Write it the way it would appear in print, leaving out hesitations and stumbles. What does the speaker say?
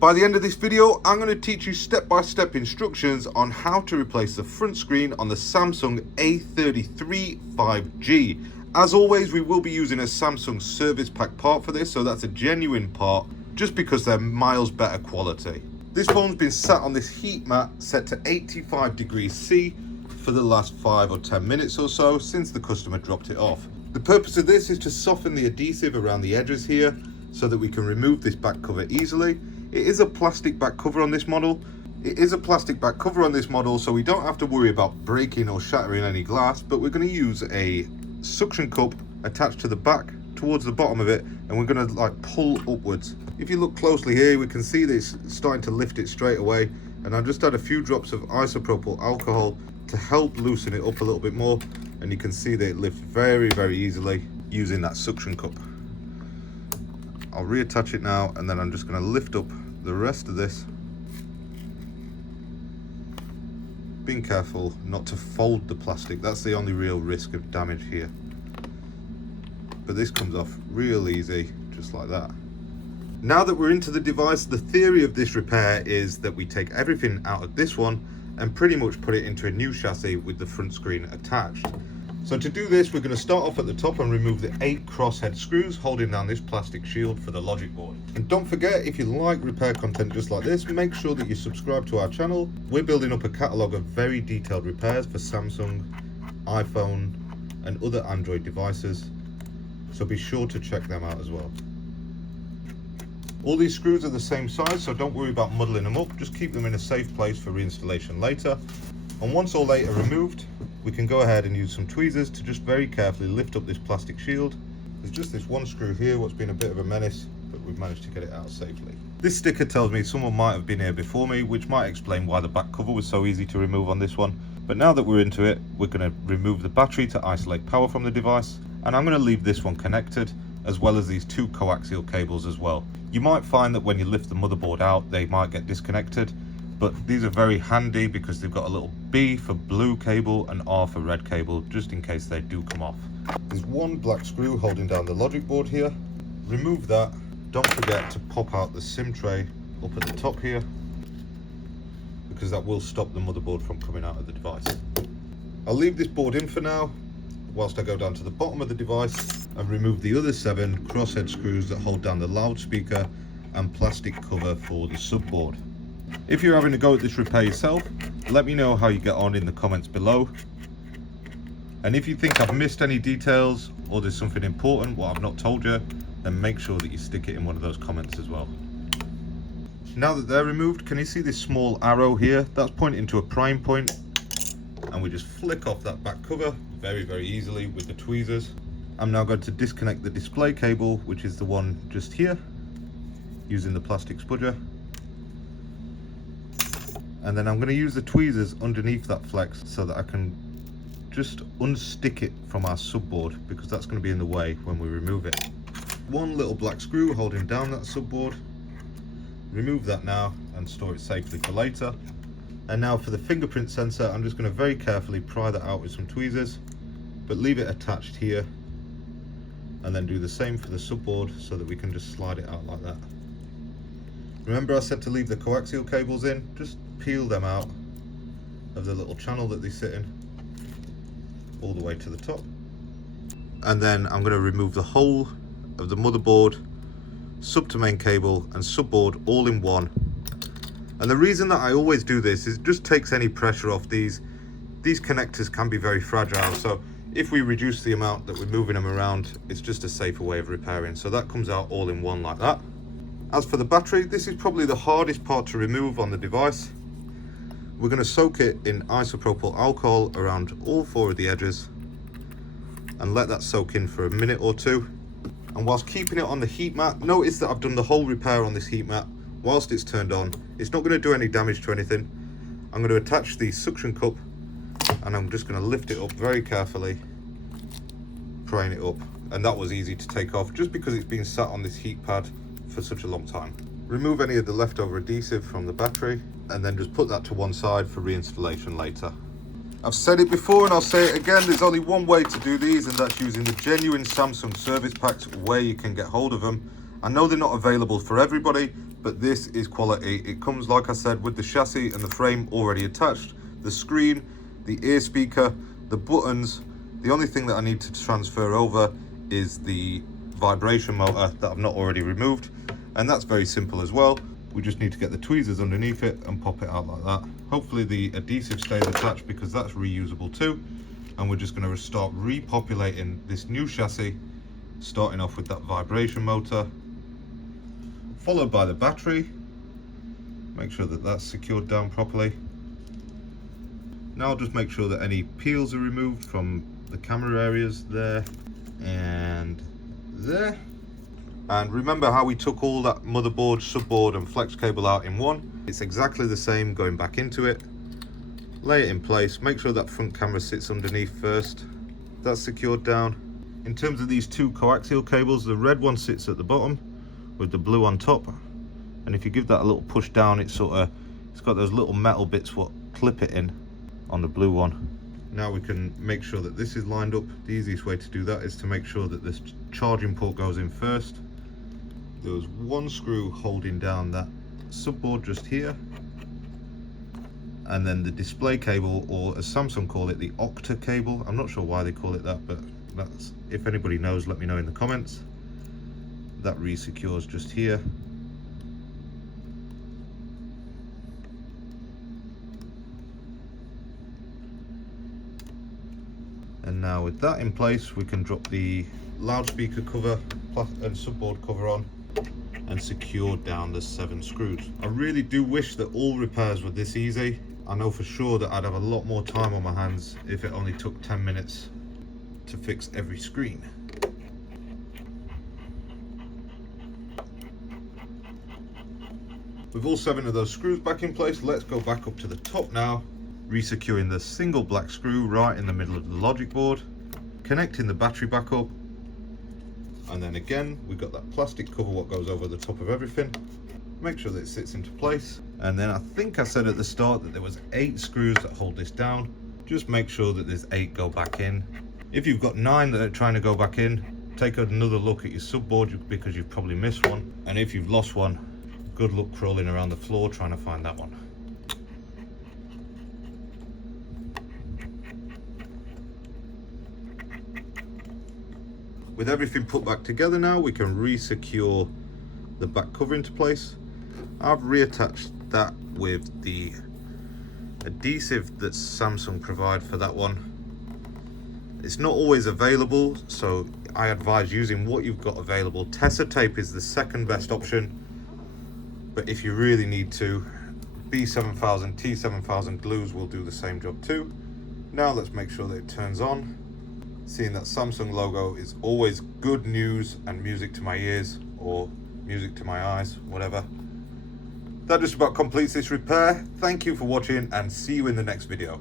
By the end of this video, I'm going to teach you step-by-step instructions on how to replace the front screen on the Samsung A33 5G. As always, we will be using a Samsung service pack part for this, so that's a genuine part, just because they're miles better quality. This phone's been sat on this heat mat set to 85 degrees C for the last 5 or 10 minutes or so since the customer dropped it off. The purpose of this is to soften the adhesive around the edges here so that we can remove this back cover easily. It is a plastic back cover on this model. So we don't have to worry about breaking or shattering any glass, but we're going to use a suction cup attached to the back towards the bottom of it, and we're going to like pull upwards. If you look closely here, we can see that it's starting to lift it straight away, and I've just add a few drops of isopropyl alcohol to help loosen it up a little bit more, and you can see that it lifts very, very easily using that suction cup. I'll reattach it now, and then I'm just going to lift up the rest of this, being careful not to fold the plastic. That's the only real risk of damage here, but this comes off real easy, just like that. Now that we're into the device, the theory of this repair is that we take everything out of this one and pretty much put it into a new chassis with the front screen attached. So to do this, we're going to start off at the top and remove the 8 crosshead screws holding down this plastic shield for the logic board. And don't forget, if you like repair content just like this, make sure that you subscribe to our channel. We're building up a catalogue of very detailed repairs for Samsung, iPhone and other Android devices, so be sure to check them out as well. All these screws are the same size, so don't worry about muddling them up, just keep them in a safe place for reinstallation later. And once all 8 are removed, we can go ahead and use some tweezers to just very carefully lift up this plastic shield. There's just this one screw here, what's been a bit of a menace, but we've managed to get it out safely. This sticker tells me someone might have been here before me, which might explain why the back cover was so easy to remove on this one. But now that we're into it, we're going to remove the battery to isolate power from the device, and I'm going to leave this one connected, as well as these 2 coaxial cables as well. You might find that when you lift the motherboard out, they might get disconnected, but these are very handy because they've got a little B for blue cable and R for red cable, just in case they do come off. There's one black screw holding down the logic board here. Remove that. Don't forget to pop out the SIM tray up at the top here, because that will stop the motherboard from coming out of the device. I'll leave this board in for now, whilst I go down to the bottom of the device and remove the other 7 crosshead screws that hold down the loudspeaker and plastic cover for the subboard. If you're having a go at this repair yourself, let me know how you get on in the comments below. And if you think I've missed any details or there's something important what I've not told you, then make sure that you stick it in one of those comments as well. Now that they're removed, can you see this small arrow here? That's pointing to a prime point, and we just flick off that back cover very, very easily with the tweezers. I'm now going to disconnect the display cable, which is the one just here, using the plastic spudger. And then I'm going to use the tweezers underneath that flex so that I can just unstick it from our subboard, because that's going to be in the way when we remove it. One little black screw holding down that subboard. Remove that now and store it safely for later. And now for the fingerprint sensor, I'm just going to very carefully pry that out with some tweezers, but leave it attached here, and then do the same for the subboard so that we can just slide it out like that. Remember I said to leave the coaxial cables in? Just peel them out of the little channel that they sit in all the way to the top. And then I'm going to remove the whole of the motherboard, sub to main cable and subboard all in one. And the reason that I always do this is it just takes any pressure off these. These connectors can be very fragile, so if we reduce the amount that we're moving them around, it's just a safer way of repairing. So that comes out all in one like that. As for the battery, this is probably the hardest part to remove on the device. We're going to soak it in isopropyl alcohol around all 4 of the edges and let that soak in for a minute or 2. And whilst keeping it on the heat mat, notice that I've done the whole repair on this heat mat whilst it's turned on. It's not going to do any damage to anything. I'm going to attach the suction cup and I'm just going to lift it up very carefully, prying it up. And that was easy to take off just because it's been sat on this heat pad for such a long time. Remove any of the leftover adhesive from the battery and then just put that to one side for reinstallation later. I've said it before and I'll say it again, there's only one way to do these, and that's using the genuine Samsung service packs where you can get hold of them. I know they're not available for everybody, but this is quality. It comes, like I said, with the chassis and the frame already attached, the screen, the ear speaker, the buttons. The only thing that I need to transfer over is the vibration motor that I've not already removed, and that's very simple as well. We just need to get the tweezers underneath it and pop it out like that. Hopefully the adhesive stays attached because that's reusable too. And we're just going to start repopulating this new chassis, starting off with that vibration motor, followed by the battery. Make sure that that's secured down properly. Now I'll just make sure that any peels are removed from the camera areas there and there. And remember how we took all that motherboard, subboard and flex cable out in one? It's exactly the same going back into it. Lay it in place, make sure that front camera sits underneath first. That's secured down. In terms of these two coaxial cables, the red one sits at the bottom with the blue on top. And if you give that a little push down, it's got those little metal bits what clip it in on the blue one. Now we can make sure that this is lined up. The easiest way to do that is to make sure that this charging port goes in first. There was one screw holding down that subboard just here. And then the display cable, or as Samsung call it, the octa cable. I'm not sure why they call it that, but that's, if anybody knows, let me know in the comments. That re-secures just here. And now with that in place, we can drop the loudspeaker cover and subboard cover on and secure down the 7 screws. I really do wish that all repairs were this easy. I know for sure that I'd have a lot more time on my hands if it only took 10 minutes to fix every screen. With all 7 of those screws back in place, let's go back up to the top now, re-securing the single black screw right in the middle of the logic board, connecting the battery back up, and then again we've got that plastic cover what goes over the top of everything. Make sure that it sits into place, and then I think I said at the start that there was 8 screws that hold this down. Just make sure that there's 8 go back in. If you've got 9 that are trying to go back in, take another look at your subboard because you've probably missed one, and if you've lost one, good luck crawling around the floor trying to find that one. With everything put back together now, we can re-secure the back cover into place. I've reattached that with the adhesive that Samsung provide for that one. It's not always available, so I advise using what you've got available. Tessa tape is the second best option, but if you really need to, B7000, T7000 glues will do the same job too. Now let's make sure that it turns on. Seeing that Samsung logo is always good news and music to my ears, or music to my eyes, whatever. That just about completes this repair. Thank you for watching and see you in the next video.